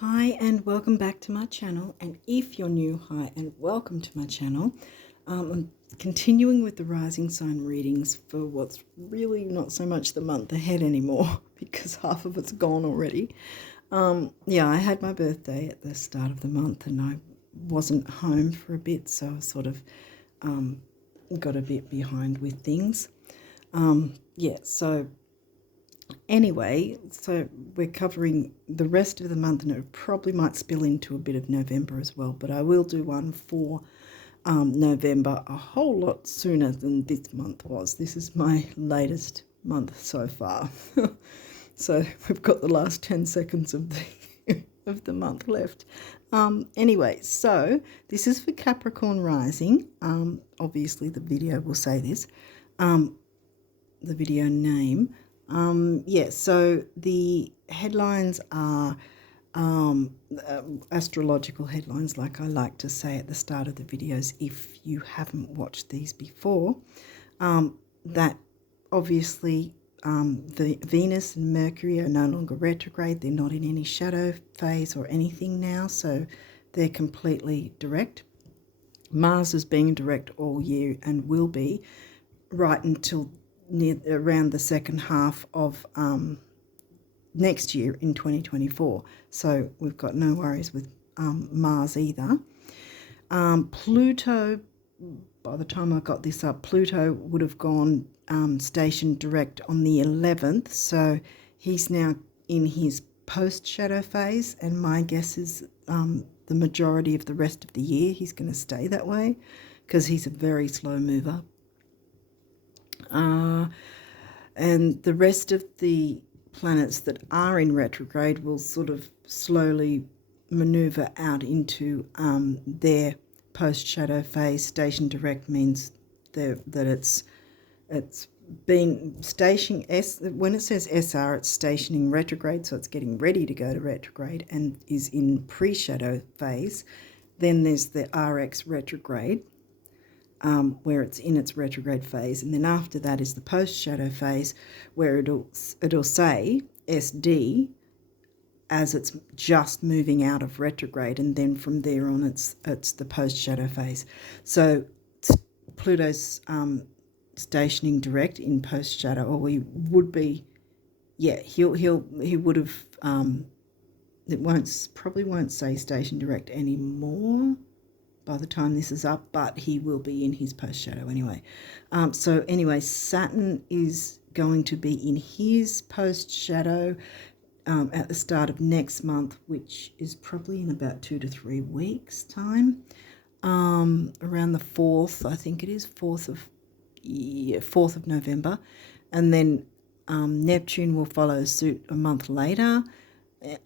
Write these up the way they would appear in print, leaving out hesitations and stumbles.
Hi and welcome back to my channel, and if you're new, hi and welcome to my channel. I'm continuing with the rising sign readings for what's really not so much the month ahead anymore because half of it's gone already. Yeah, I had my birthday at the start of the month and I wasn't home for a bit, so I sort of got a bit behind with things. Yeah, so anyway, so we're covering the rest of the month, and it probably might spill into a bit of November as well, but I will do one for November a whole lot sooner than this month was. This is my latest month so far. So we've got the last 10 seconds of the of the month left. Anyway, so this is for Capricorn rising. Obviously the video will say this. The video name. Yeah, so the headlines are astrological headlines, like I like to say at the start of the videos if you haven't watched these before. That obviously the Venus and Mercury are no longer retrograde. They're not in any shadow phase or anything now, so they're completely direct. Mars is being direct all year and will be right until around the second half of next year in 2024. So we've got no worries with Mars either. Pluto, by the time I got this up, Pluto would have gone stationed direct on the 11th. So he's now in his post-shadow phase, and my guess is the majority of the rest of the year he's going to stay that way because he's a very slow mover. And the rest of the planets that are in retrograde will sort of slowly maneuver out into their post-shadow phase. Station direct means that it's been stationing. When it says SR, it's stationing retrograde, so it's getting ready to go to retrograde and is in pre-shadow phase. Then there's the RX retrograde, where it's in its retrograde phase, and then after that is the post-shadow phase, where it'll say SD as it's just moving out of retrograde, and then from there on it's the post-shadow phase. So Pluto's stationing direct in post-shadow, or he would be, yeah, he would have. It probably won't say station direct anymore by the time this is up, but he will be in his post-shadow anyway. So anyway, Saturn is going to be in his post-shadow at the start of next month, which is probably in about 2 to 3 weeks' time. Around the 4th, I think it is, 4th of November. And then Neptune will follow suit a month later.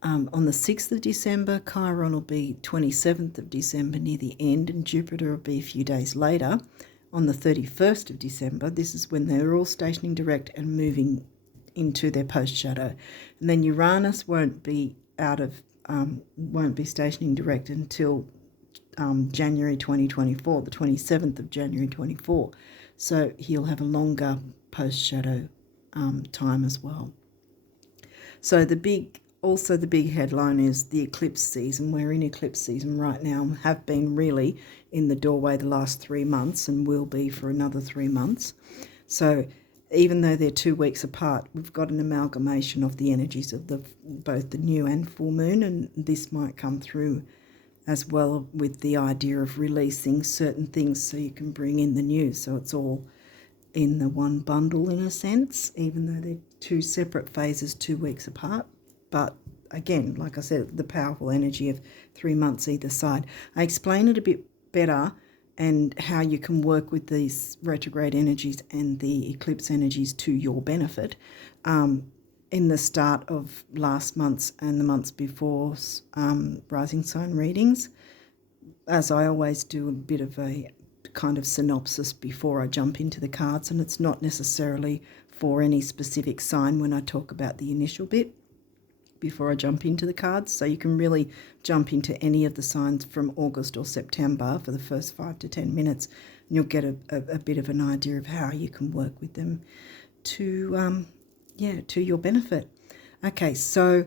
On the 6th of December, Chiron will be 27th of December near the end, and Jupiter will be a few days later on the 31st of December. This is when they're all stationing direct and moving into their post-shadow. And then Uranus won't be stationing direct until January 2024, the 27th of January 24. So he'll have a longer post-shadow time as well. So the big headline is the eclipse season. We're in eclipse season right now, have been really in the doorway the last 3 months and will be for another 3 months. So even though they're 2 weeks apart, we've got an amalgamation of the energies of both the new and full moon, and this might come through as well with the idea of releasing certain things so you can bring in the new. So it's all in the one bundle in a sense, even though they're 2 separate phases 2 weeks apart. But again, like I said, the powerful energy of 3 months either side. I explain it a bit better and how you can work with these retrograde energies and the eclipse energies to your benefit in the start of last month's and the months before rising sign readings. As I always do, a bit of a kind of synopsis before I jump into the cards, and it's not necessarily for any specific sign when I talk about the initial bit before I jump into the cards. So you can really jump into any of the signs from August or September for the first 5 to 10 minutes, and you'll get a bit of an idea of how you can work with them to your benefit. Okay, so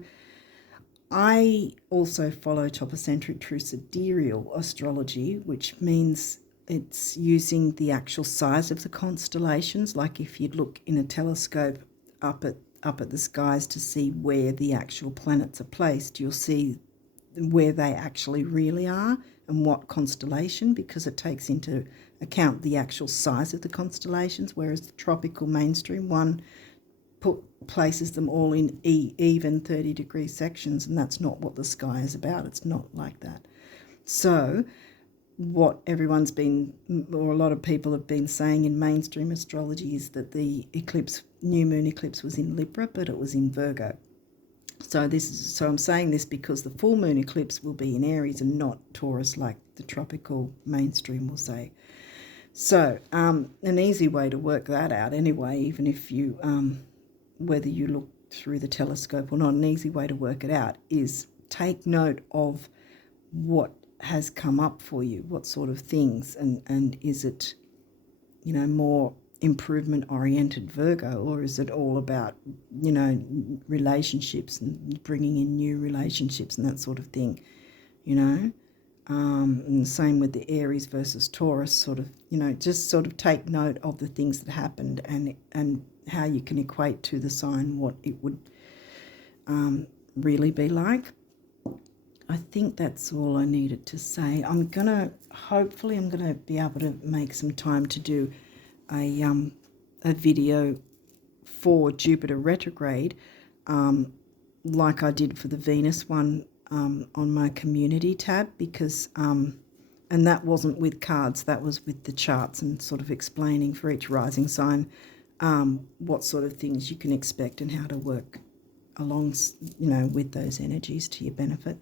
I also follow topocentric true sidereal astrology, which means it's using the actual size of the constellations. Like if you look in a telescope up at the skies to see where the actual planets are placed, you'll see where they actually really are and what constellation, because it takes into account the actual size of the constellations, whereas the tropical mainstream one places them all in even 30-degree sections, and that's not what the sky is about. It's not like that. So what everyone's been, or a lot of people have been saying in mainstream astrology, is that the eclipse, new moon eclipse, was in Libra, but it was in Virgo. So I'm saying this because the full moon eclipse will be in Aries and not Taurus, like the tropical mainstream will say. So an easy way to work that out anyway, even if you whether you look through the telescope or not, an easy way to work it out is take note of what has come up for you, what sort of things, and is it, more improvement oriented Virgo, or is it all about, relationships and bringing in new relationships and that sort of thing, and the same with the Aries versus Taurus, sort of, just sort of take note of the things that happened and how you can equate to the sign what it would really be like. I think that's all I needed to say. Hopefully I'm gonna be able to make some time to do a video for Jupiter retrograde, like I did for the Venus one, on my community tab, because and that wasn't with cards, that was with the charts and sort of explaining for each rising sign what sort of things you can expect and how to work along, with those energies to your benefit.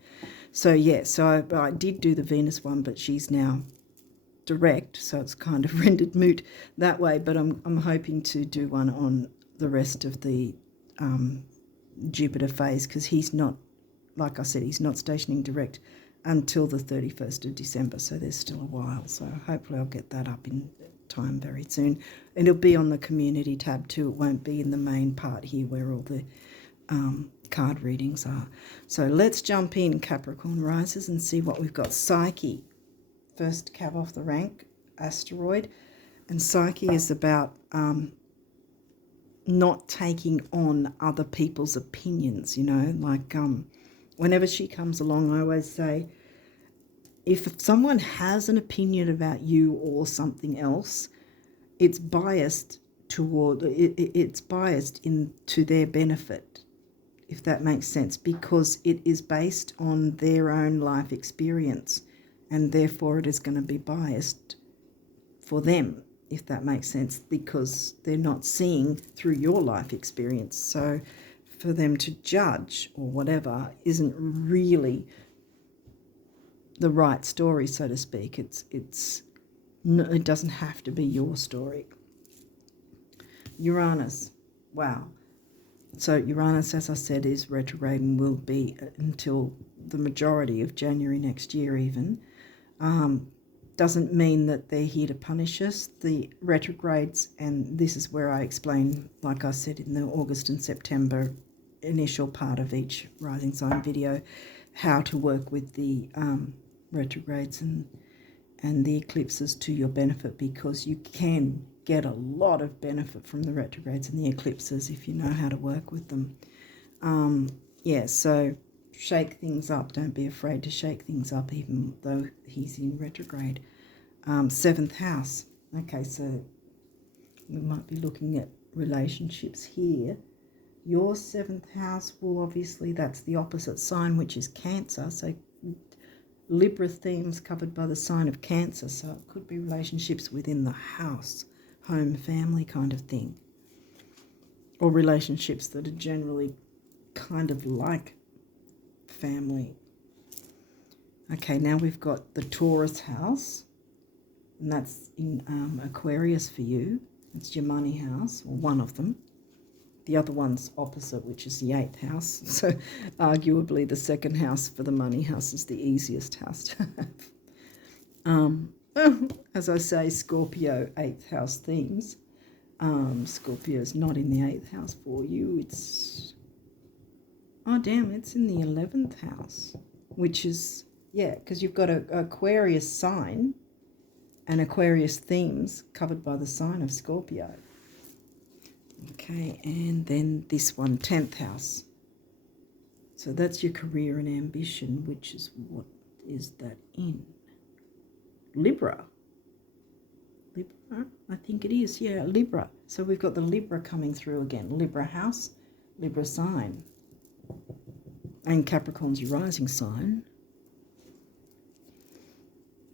So yeah, so I did do the Venus one, but she's now direct, so it's kind of rendered moot that way. But I'm hoping to do one on the rest of the Jupiter phase, because he's not, like I said, he's not stationing direct until the 31st of December, so there's still a while. So hopefully I'll get that up in time very soon. And it'll be on the community tab too. It won't be in the main part here where all the card readings are. So let's jump in, Capricorn risers, and see what we've got. Psyche, first cab off the rank, asteroid. And Psyche is about not taking on other people's opinions, like whenever she comes along, I always say, if someone has an opinion about you or something else, it's biased into their benefit, if that makes sense, because it is based on their own life experience, and therefore it is going to be biased for them, if that makes sense, because they're not seeing through your life experience. So for them to judge or whatever isn't really the right story, so to speak. It doesn't have to be your story. Uranus, wow. So Uranus, as I said, is retrograde and will be until the majority of January next year even. Doesn't mean that they're here to punish us. The retrogrades, and this is where I explain, like I said in the August and September initial part of each rising sign video, how to work with the retrogrades and the eclipses to your benefit, because you can get a lot of benefit from the retrogrades and the eclipses if you know how to work with them. So shake things up. Don't be afraid to shake things up, even though he's in retrograde. 7th house. Okay, so we might be looking at relationships here. Your 7th house will obviously, that's the opposite sign, which is Cancer. So Libra themes covered by the sign of Cancer. So it could be relationships within the house, home, family kind of thing. Or relationships that are generally kind of like family. Okay, now we've got the Taurus house, and that's in Aquarius for you. It's your money house, or one of them. The other one's opposite, which is the 8th house. So arguably the 2nd house for the money house is the easiest house to have. As I say, Scorpio, 8th house themes. Scorpio's not in the 8th house for you. It's Oh, damn, it's in the 11th house, which is, yeah, because you've got a Aquarius sign and Aquarius themes covered by the sign of Scorpio. Okay, and then this one, 10th house. So that's your career and ambition, which is, what is that in? Libra. Libra, I think it is, yeah, Libra. So we've got the Libra coming through again. Libra house, Libra sign. And Capricorn's your rising sign.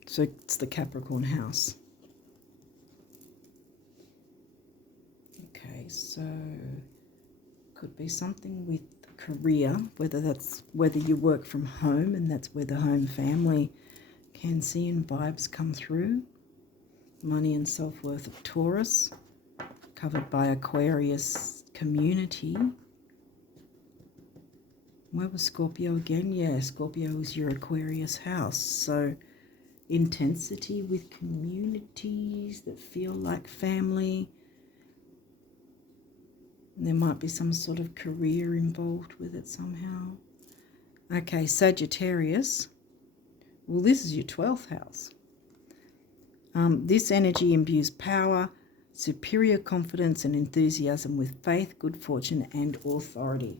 So it's the Capricorn house. Okay, so could be something with career, whether you work from home, and that's where the home family Cancerian vibes come through. Money and self-worth of Taurus, covered by Aquarius community. Where was Scorpio again? Yeah, Scorpio is your Aquarius house. So intensity with communities that feel like family. There might be some sort of career involved with it somehow. Okay, Sagittarius. Well, this is your 12th house. This energy imbues power, superior confidence and enthusiasm with faith, good fortune and authority.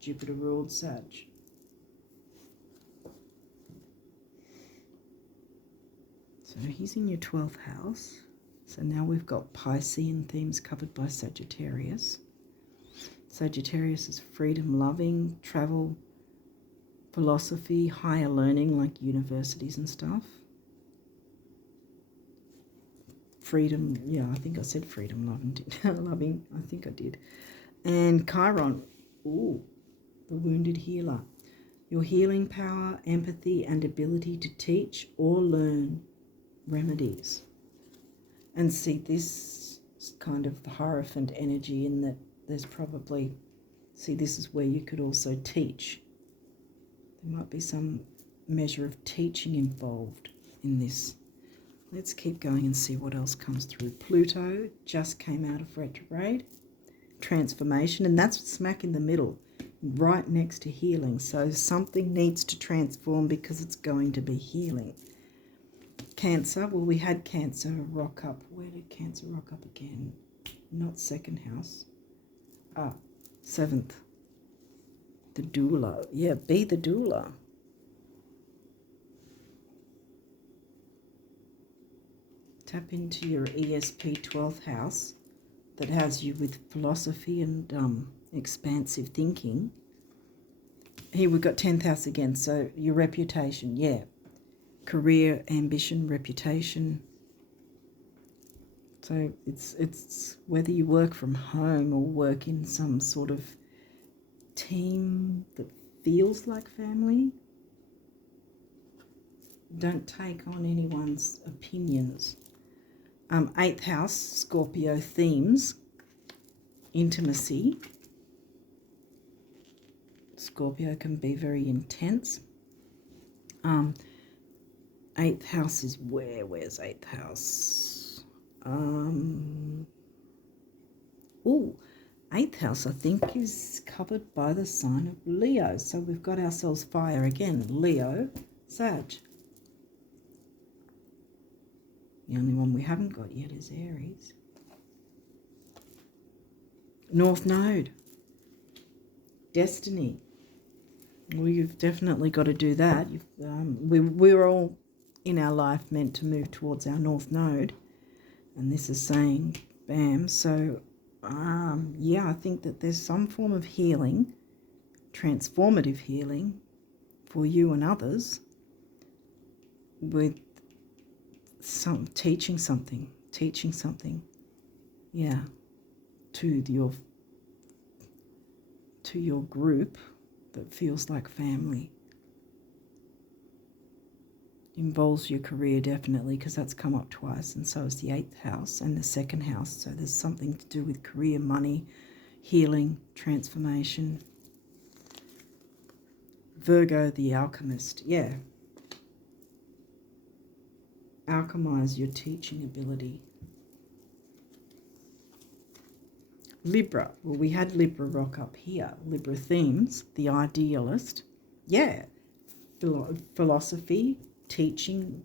Jupiter ruled Sag. So he's in your 12th house. So now we've got Piscean themes covered by Sagittarius. Sagittarius is freedom loving, travel, philosophy, higher learning like universities and stuff. Freedom, yeah, I think I said freedom loving, I think I did. And Chiron, ooh, the wounded healer. Your healing power, empathy and ability to teach or learn remedies. And see, this is kind of the Hierophant energy in that there's probably, see, this is where you could also teach. There might be some measure of teaching involved in this. Let's keep going and see what else comes through. Pluto just came out of retrograde. Transformation, and that's smack in the middle, right next to healing. So something needs to transform because it's going to be healing. Cancer, well, we had Cancer rock up. Where did Cancer rock up again? Not second house. Ah, 7th. The doula. Yeah, be the doula. Tap into your ESP 12th house that has you with philosophy and expansive thinking. Here we've got 10th house again, so your reputation, yeah. Career, ambition, reputation. So it's whether you work from home or work in some sort of team that feels like family. Don't take on anyone's opinions. 8th house, Scorpio themes, intimacy. Scorpio can be very intense. 8th house is where? Where's 8th house? Ooh, 8th house, I think, is covered by the sign of Leo. So we've got ourselves fire again. Leo, Sag. The only one we haven't got yet is Aries. North Node. Destiny. Well, you've definitely got to do that. We're all in our life meant to move towards our North Node. And this is saying, bam. So, yeah, I think that there's some form of healing, transformative healing for you and others with some teaching something, yeah, to your group that feels like family. Involves your career definitely, because that's come up twice, and so is the 8th house and the 2nd house. So there's something to do with career, money, healing, transformation. Virgo, the alchemist, yeah. Alchemize your teaching ability. Libra. Well, we had Libra rock up here. Libra themes, the idealist. Yeah. Philosophy, teaching.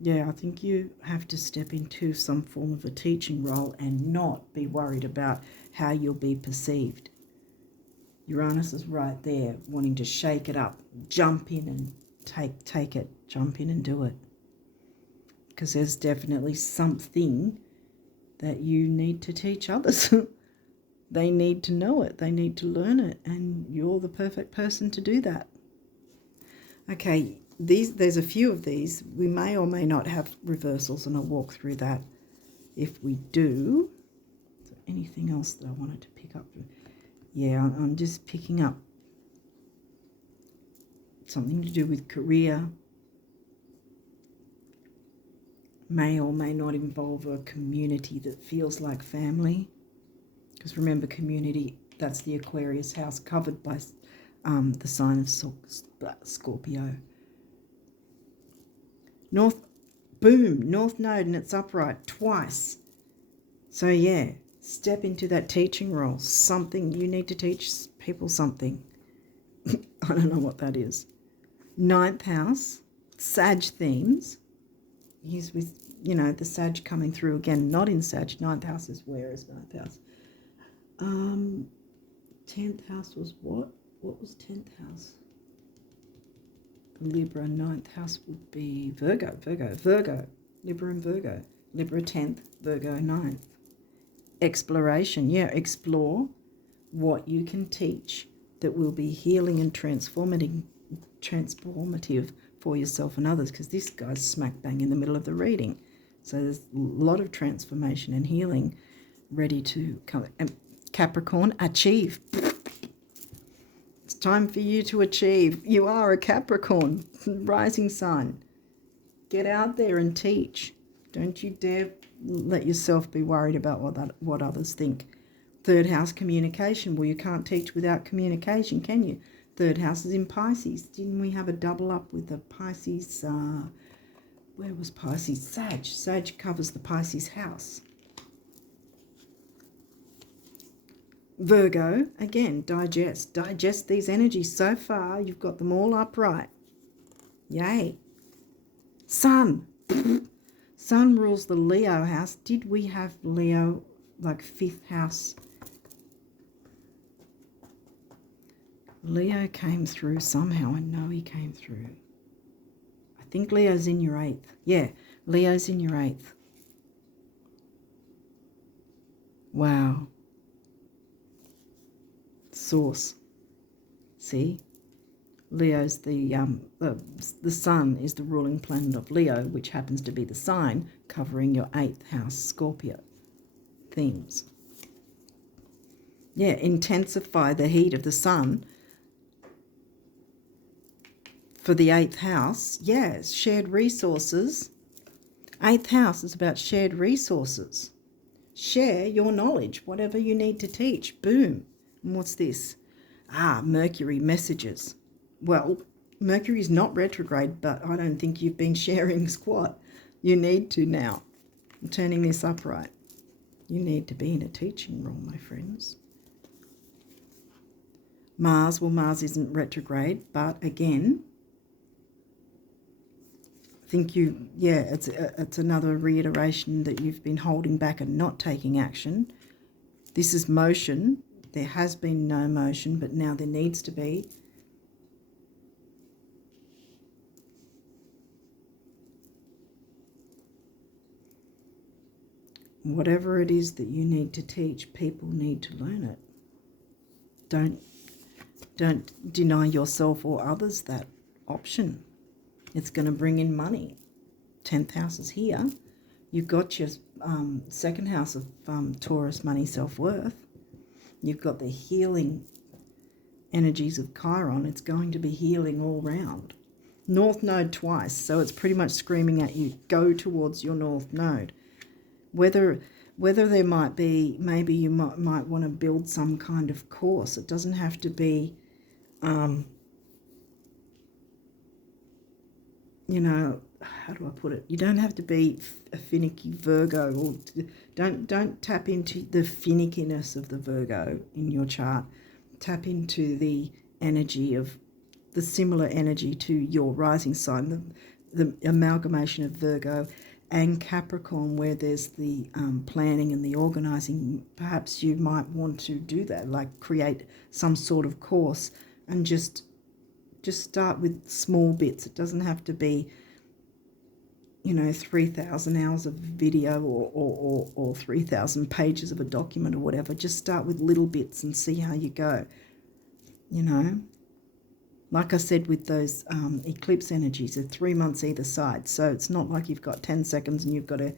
Yeah, I think you have to step into some form of a teaching role and not be worried about how you'll be perceived. Uranus is right there, wanting to shake it up, jump in and take it, jump in and do it. Because there's definitely something that you need to teach others. They need to know it, they need to learn it, and you're the perfect person to do that. Okay, there's a few of these. We may or may not have reversals, and I'll walk through that if we do. Is there anything else that I wanted to pick up? Yeah, I'm just picking up something to do with career. May or may not involve a community that feels like family. Because remember, community, that's the Aquarius house covered by the sign of Scorpio. North node, and it's upright twice. So yeah, step into that teaching role. Something you need to teach people something. I don't know what that is. 9th house, Sag themes. He's with, the Sag coming through again, not in Sag. 9th house is where is 9th house? 10th house was what? What was 10th house? Libra. 9th house would be Virgo. Libra and Virgo. Libra 10th, Virgo 9th. Exploration. Yeah, explore what you can teach that will be healing and transformative for yourself and others, because this guy's smack bang in the middle of the reading. So there's a lot of transformation and healing ready to come. And Capricorn, achieve. It's time for you to achieve. You are a Capricorn, rising sign. Get out there and teach. Don't you dare let yourself be worried about what others think. 3rd house, communication. Well, you can't teach without communication, can you? 3rd house is in Pisces. Didn't we have a double up with the Pisces? Where was Pisces? Sag. Sag covers the Pisces house. Virgo, again, digest these energies. So far, you've got them all upright. Yay. Sun. Sun rules the Leo house. Did we have Leo, like 5th house? Leo came through somehow. I know he came through. I think Leo's in your 8th. Yeah, Leo's in your 8th. Wow. Source. See? Leo's the sun is the ruling planet of Leo, which happens to be the sign covering your 8th house, Scorpio themes. Yeah, intensify the heat of the sun for the 8th house. Yeah, shared resources. 8th house is about shared resources. Share your knowledge, whatever you need to teach. Boom. And what's this? Mercury messages. Well, Mercury's not retrograde, but I don't think you've been sharing squat. You need to now. I'm turning this upright. You need to be in a teaching role, my friends. Mars, well, Mars isn't retrograde, but again, I think it's another reiteration that you've been holding back and not taking action. This is motion. There has been no motion, but now there needs to be. Whatever it is that you need to teach, people need to learn it. Don't deny yourself or others that option. It's going to bring in money. 10th house is here. You've got your 2nd house of Taurus, money, self-worth. You've got the healing energies of Chiron. It's going to be healing all round. North node twice, so it's pretty much screaming at you, go towards your north node. Whether there might be, maybe you might want to build some kind of course. It doesn't have to be, how do I put it? You don't have to be a finicky Virgo, or don't tap into the finickiness of the Virgo in your chart. Tap into the energy of the similar energy to your rising sign, the amalgamation of Virgo and Capricorn, where there's the planning and the organizing. Perhaps you might want to do that, like create some sort of course and just start with small bits. It doesn't have to be, 3,000 hours of video or 3,000 pages of a document or whatever. Just start with little bits and see how you go, Like I said, with those eclipse energies, they're 3 months either side. So it's not like you've got 10 seconds and you've got to,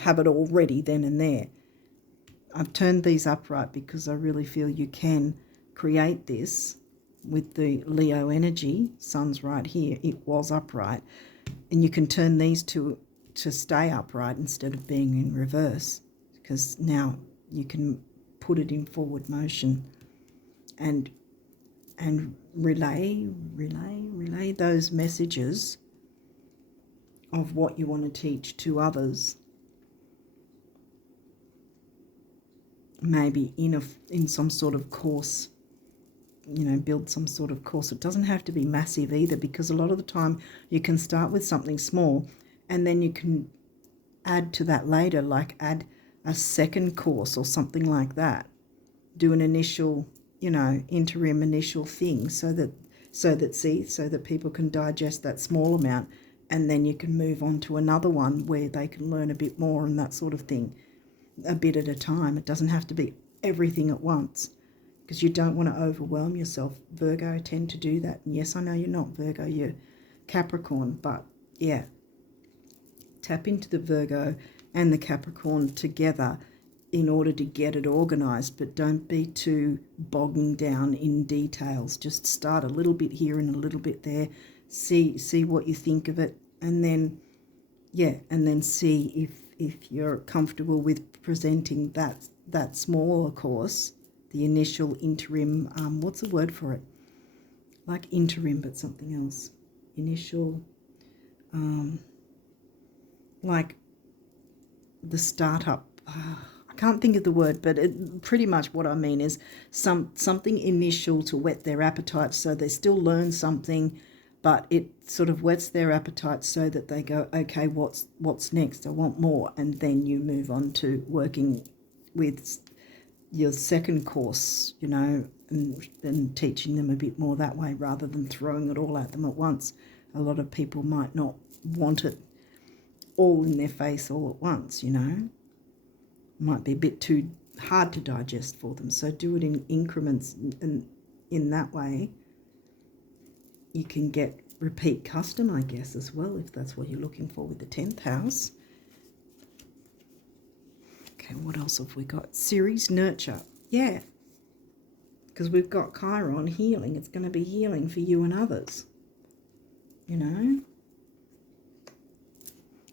have it all ready then and there. I've turned these upright because I really feel you can create this with the Leo energy. Sun's right here. It was upright. And you can turn these to stay upright instead of being in reverse, because now you can put it in forward motion and relay those messages of what you want to teach to others. Maybe in some sort of course, build some sort of course. It doesn't have to be massive either, because a lot of the time you can start with something small and then you can add to that later, like add a second course or something like that. Do an initial, interim initial thing so that people can digest that small amount, and then you can move on to another one where they can learn a bit more and that sort of thing, a bit at a time. It doesn't have to be everything at once, because you don't want to overwhelm yourself. Virgo tend to do that. And yes, I know you're not Virgo, you're Capricorn, but yeah, tap into the Virgo and the Capricorn together in order to get it organized, but don't be too bogging down in details. Just start a little bit here and a little bit there. See what you think of it, and then see if you're comfortable with presenting that smaller course, the initial interim, what's the word for it? Like interim, but something else. Initial, like the startup. I can't think of the word, but pretty much what I mean is something initial to whet their appetite, so they still learn something, but it sort of whets their appetite so that they go, okay, what's next? I want more. And then you move on to working with your second course, and teaching them a bit more that way rather than throwing it all at them at once. A lot of people might not want it all in their face all at once, Might be a bit too hard to digest for them. So do it in increments, and in that way you can get repeat custom, I guess, as well, if that's what you're looking for with the 10th house. Okay, what else have we got? Series nurture. Yeah, because we've got Chiron healing. It's going to be healing for you and others, and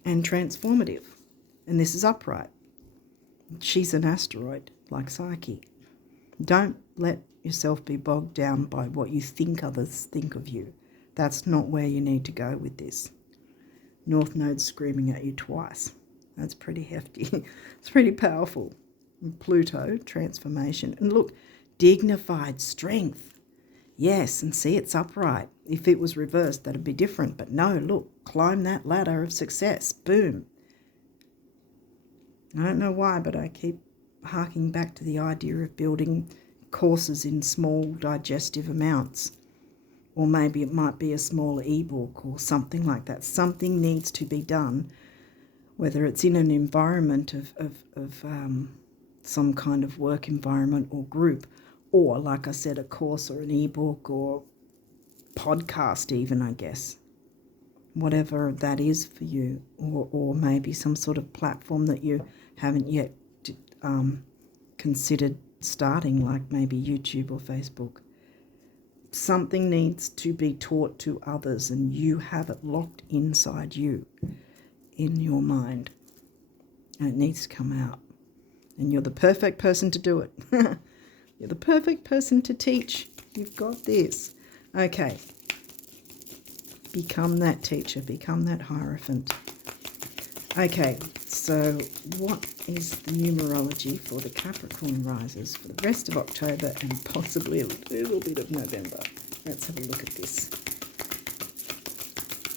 transformative. And this is upright. She's an asteroid, like Psyche. Don't let yourself be bogged down by what you think others think of you. That's not where you need to go with this. North Node's screaming at you twice. That's pretty hefty. It's pretty powerful. And Pluto, transformation. And look, dignified strength. Yes, and see, it's upright. If it was reversed, that'd be different. But no, look, climb that ladder of success. Boom. I don't know why, but I keep harking back to the idea of building courses in small digestive amounts. Or maybe it might be a small ebook or something like that. Something needs to be done, whether it's in an environment of some kind of work environment or group, or, like I said, a course or an ebook or podcast even, I guess. Whatever that is for you, or maybe some sort of platform that you haven't yet considered starting, like maybe YouTube or Facebook. Something needs to be taught to others, and you have it locked inside you, in your mind, and it needs to come out. And you're the perfect person to do it. You're the perfect person to teach. You've got this. Okay. Become that teacher. Become that Hierophant. Okay, so what is the numerology for the Capricorn risers for the rest of October and possibly a little bit of November? Let's have a look at this.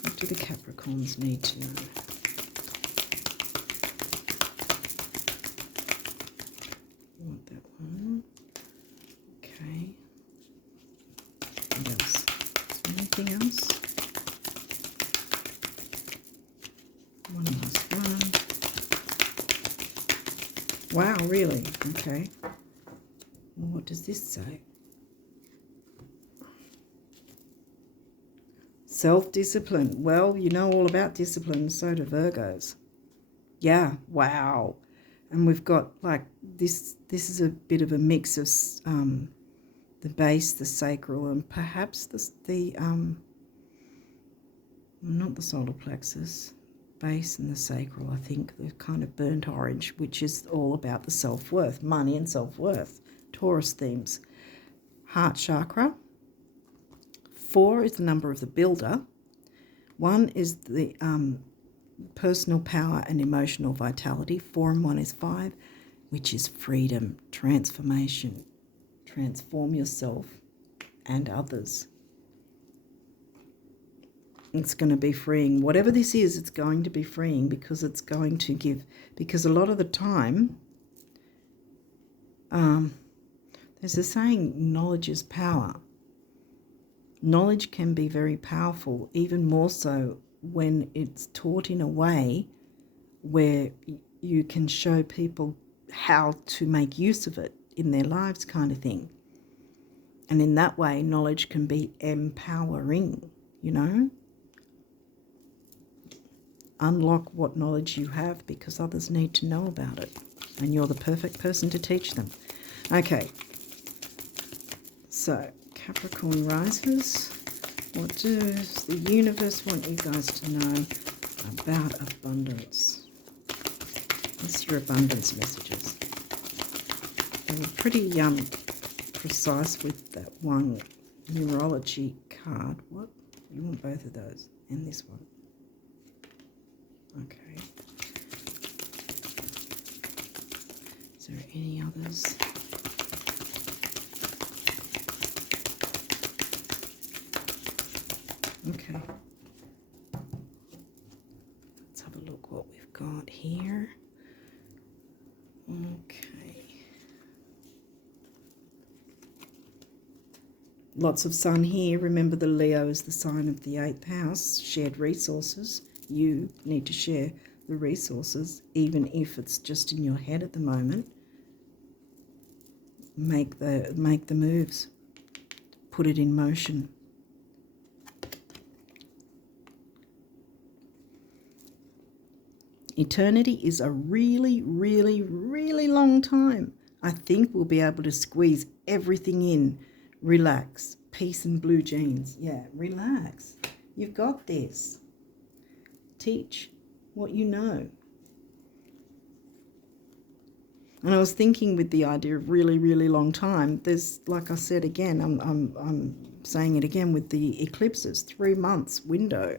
What do the Capricorns need to know? You want that one? Okay. What else? Is there anything else? One last one. Wow, really? Okay. Well, what does this say? Self-discipline. Well, you know all about discipline, so do Virgos. Yeah, wow. And we've got like this is a bit of a mix of the base, the sacral, and perhaps not the solar plexus, base and the sacral, I think. They're kind of burnt orange, which is all about the self-worth, money and self-worth. Taurus themes. Heart chakra. 4 is the number of the builder. 1 is the personal power and emotional vitality. 4 and 1 is 5, which is freedom, transformation. Transform yourself and others. It's going to be freeing. Whatever this is, it's going to be freeing because it's going to give. Because a lot of the time, there's a saying, knowledge is power. Knowledge can be very powerful, even more so when it's taught in a way where you can show people how to make use of it in their lives, kind of thing. And in that way, knowledge can be empowering, you know. Unlock what knowledge you have because others need to know about it. And you're the perfect person to teach them. Okay. So, Capricorn risers, what does the universe want you guys to know about abundance? What's your abundance messages? They were pretty precise with that one numerology card. What? You want both of those and this one. Okay. Is there any others? Okay. Let's have a look what we've got here. Okay. Lots of sun here. Remember, the Leo is the sign of the 8th house. Shared resources. You need to share the resources, even if it's just in your head at the moment. Make the moves. Put it in motion. Eternity is a really, really, really long time. I think we'll be able to squeeze everything in. Relax. Peace and blue jeans. Yeah, relax. You've got this. Teach what you know. And I was thinking with the idea of really, really long time, there's, like I said again, I'm saying it again with the eclipses, 3 months window.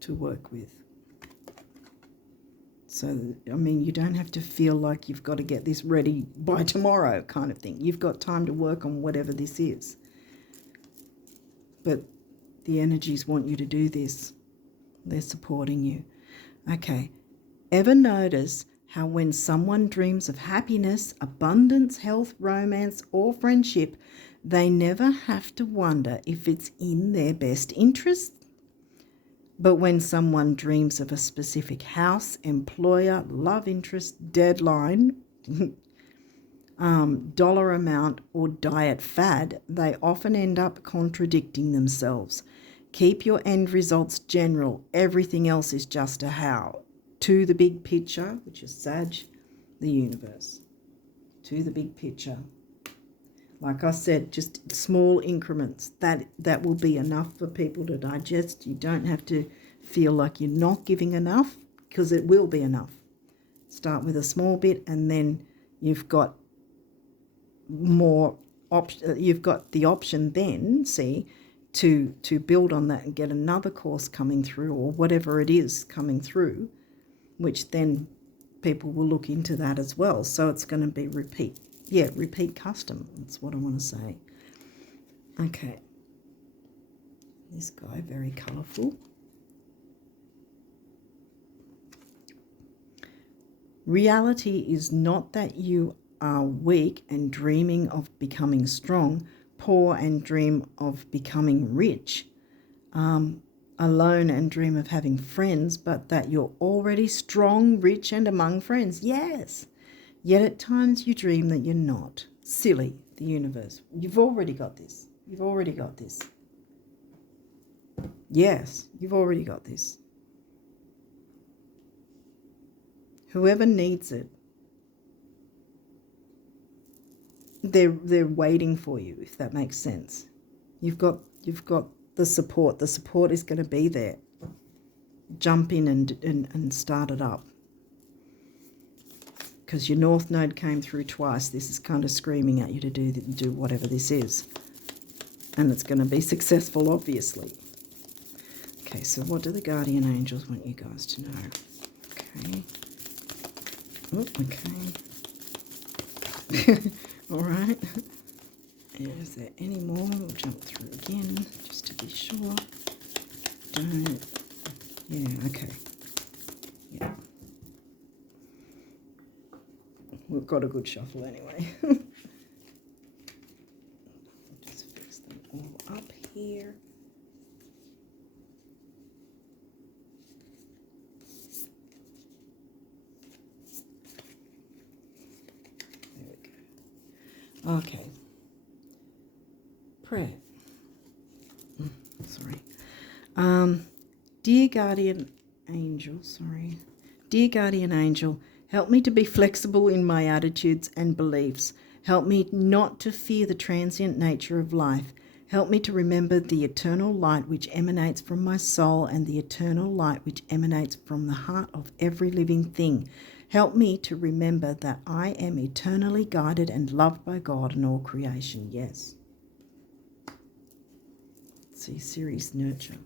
To work with. So, I mean, you don't have to feel like you've got to get this ready by tomorrow kind of thing. You've got time to work on whatever this is. But the energies want you to do this. They're supporting you. Okay. Ever notice how when someone dreams of happiness, abundance, health, romance, or friendship, they never have to wonder if it's in their best interest? But when someone dreams of a specific house, employer, love interest, deadline, dollar amount, or diet fad, they often end up contradicting themselves. Keep your end results general. Everything else is just a how. To the big picture, which is Sag, the universe. To the big picture. Like I said, just small increments. That will be enough for people to digest. You don't have to feel like you're not giving enough, because it will be enough. Start with a small bit and then you've got more you've got the option then, see, to build on that and get another course coming through, or whatever it is coming through, which then people will look into that as well. So it's going to be repeat custom. That's what I want to say. Okay. This guy, very colourful. Reality is not that you are weak and dreaming of becoming strong, poor and dream of becoming rich, alone and dream of having friends, but that you're already strong, rich, and among friends. Yes. Yet at times you dream that you're not. Silly, the universe. You've already got this. You've already got this. Yes, you've already got this. Whoever needs it, they're waiting for you, if that makes sense. You've got the support. The support is going to be there. Jump in and start it up. Because your North Node came through twice. This is kind of screaming at you to do whatever this is. And it's going to be successful, obviously. Okay, so what do the guardian angels want you guys to know? Okay. Oh, okay. All right. Is there any more? We'll jump through again, just to be sure. Don't. Yeah, okay. Yeah. We've got a good shuffle anyway. Just fix them all up here. Okay. Prayer. Sorry. Dear guardian angel, Dear guardian angel, help me to be flexible in my attitudes and beliefs. Help me not to fear the transient nature of life. Help me to remember the eternal light which emanates from my soul and the eternal light which emanates from the heart of every living thing. Help me to remember that I am eternally guided and loved by God and all creation. Yes. See, series nurture.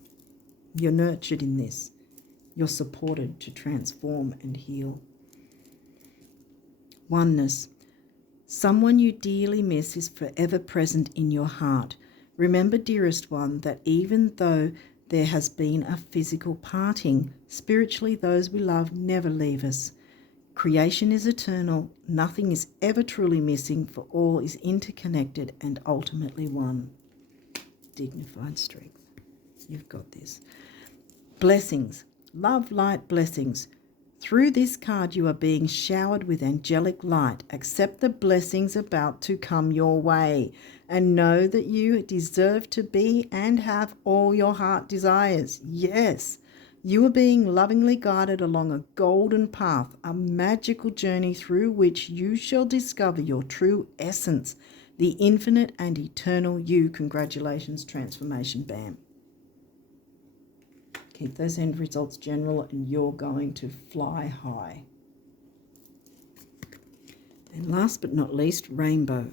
You're nurtured in this. You're supported to transform and heal. Oneness. Someone you dearly miss is forever present in your heart. Remember, dearest one, that even though there has been a physical parting, spiritually those we love never leave us. Creation is eternal. Nothing is ever truly missing, for all is interconnected and ultimately one. Dignified strength. You've got this. Blessings. Love, light, blessings. Through this card you are being showered with angelic light. Accept the blessings about to come your way and know that you deserve to be and have all your heart desires. Yes. You are being lovingly guided along a golden path, a magical journey through which you shall discover your true essence, the infinite and eternal you. Congratulations, transformation, bam. Keep those end results general and you're going to fly high. And last but not least, rainbow.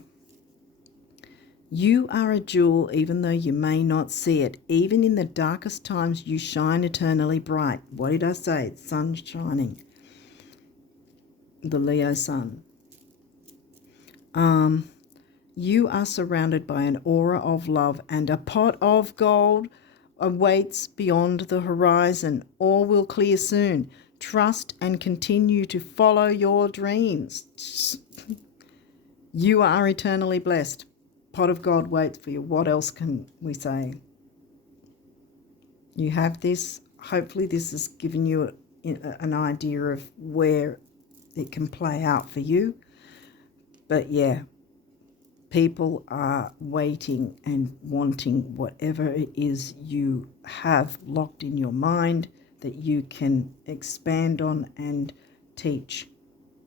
You are a jewel even though you may not see it. Even in the darkest times you shine eternally bright. What did I say? Sun's shining. The Leo sun. You are surrounded by an aura of love and a pot of gold awaits beyond the horizon. All will clear soon. Trust and continue to follow your dreams. You are eternally blessed. Pot of gold waits for you. What else can we say? You have this. Hopefully this has given you an idea of where it can play out for you. But yeah, people are waiting and wanting whatever it is you have locked in your mind that you can expand on and teach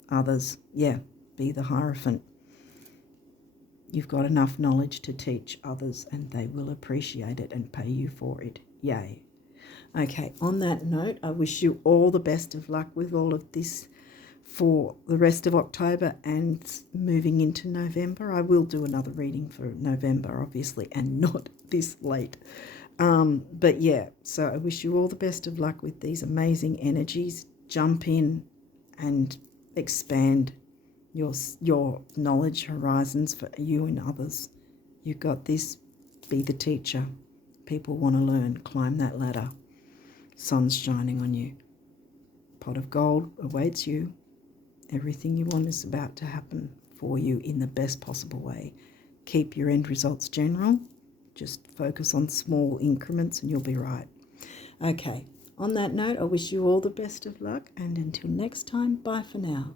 others. Yeah, be the Hierophant. You've got enough knowledge to teach others and they will appreciate it and pay you for it. Yay. Okay, on that note, I wish you all the best of luck with all of this for the rest of October and moving into November. I will do another reading for November, obviously, and not this late. But yeah, so I wish you all the best of luck with these amazing energies. Jump in and expand your knowledge horizons for you and others. You got this. Be the teacher. People want to learn. Climb that ladder. Sun's shining on you. Pot of gold awaits you. Everything you want is about to happen for you in the best possible way. Keep your end results general. Just focus on small increments and you'll be right. Okay, on that note, I wish you all the best of luck, and until next time, bye for now.